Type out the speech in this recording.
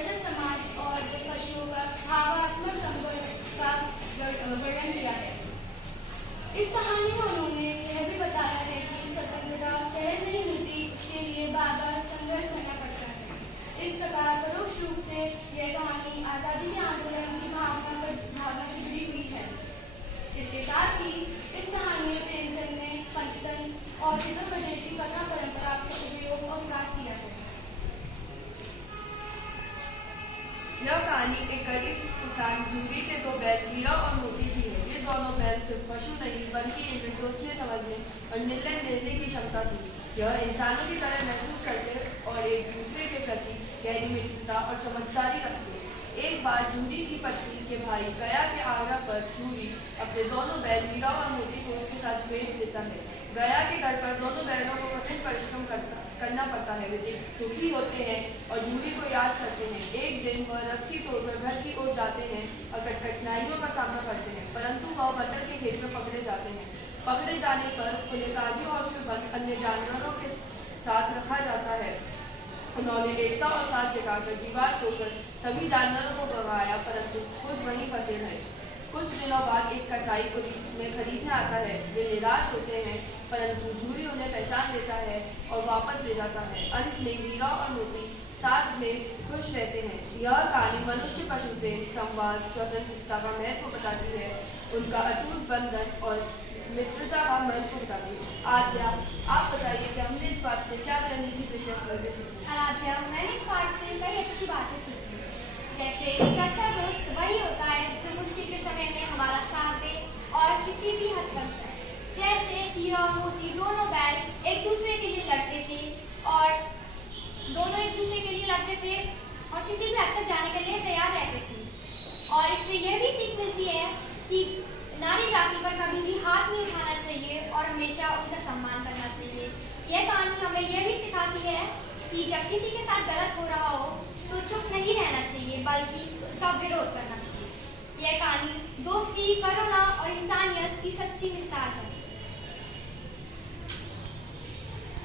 दर्शक समाज और पशुओं का भावात्मक संपर्क का वर्णन किया है। इस कहानी में उन्होंने यह भी बताया है कि स्वतंत्रता सहज नहीं मिलती, इसके लिए बार बार संघर्ष करना पड़ता है। इस प्रकार परोक्ष रूप से यह कहानी आज़ादी के आंदोलन की भावना से जुड़ी हुई है। इसके साथ ही इस कहानी में प्रेमचंद ने पंचतंत्र और हितोपदेश की कथा परंपरा के उपयोग और विकास किया है। यह कहानी एक गरीब किसान जूरी के दो बैल हीरा और मोती की है। ये दोनों बैल सिर्फ पशु नहीं बल्कि इनमें सोचने समझने और निर्णय लेने की क्षमता थी। यह इंसानों की तरह महसूस करते और एक दूसरे के प्रति गहरी मित्रता और समझदारी रखते। एक बार जूरी की पत्नी के भाई गया के आग्रह पर जूरी अपने दोनों बैल हीरा और मोती को उसके साथ भेज देता है। गया के घर पर दोनों बैलों को कठिन परिश्रम करना पड़ता है। वे दुखी होते हैं और जूरी को याद करते हैं। एक दिन वह रस्सी तोड़कर घर की ओर जाते हैं और कठिनाइयों का सामना करते हैं, परंतु वह बंदर के खेत में पकड़े जाते हैं। पकड़े जाने पर उन्हें काजी हाउस में बंद अन्य जानवरों के साथ रखा जाता है। उन्होंने एकता और साथ जगाकर दीवार तोड़कर सभी जानवरों को भगाया, परंतु खुद वहीं फंसे रहे। कुछ दिनों बाद एक कसाई उन्हें खरीदने आता है। वे निराश होते हैं, परंतु जूरी उन्हें पहचान लेता है और वापस ले जाता है। अंत में हीरा और मोती साथ में खुश रहते हैं। यह कहानी मनुष्य पशु प्रेम, संवाद, स्वतंत्रता का महत्व बताती है, उनका अटूट बंधन और मित्रता का महत्व बताती है। आद्या, आप बताइए कि हमने इस बात से क्या करने की सीखी? आराध्या, मैंने इस पाठ से कई अच्छी बातें सीखी। जैसे सच्चा दोस्त वही होता है जो मुश्किल के समय में हमारा साथ दे और किसी भी हद तक जाए। जैसे हीरा और मोती दोनों बैल एक दूसरे के लिए लड़ते थे और किसी भी हद तक जाने के लिए तैयार रहते थे। और इससे यह भी सीख मिलती है कि नारी जाति पर कभी भी हाथ नहीं उठाना चाहिए और हमेशा उनका सम्मान करना चाहिए। यह कहानी हमें यह भी सिखाती है कि जब किसी के साथ गलत हो रहा हो तो चुप नहीं रहना चाहिए, बल्कि उसका विरोध करना चाहिए। यह कहानी दोस्ती, करुणा और इंसानियत की सच्ची मिसाल है।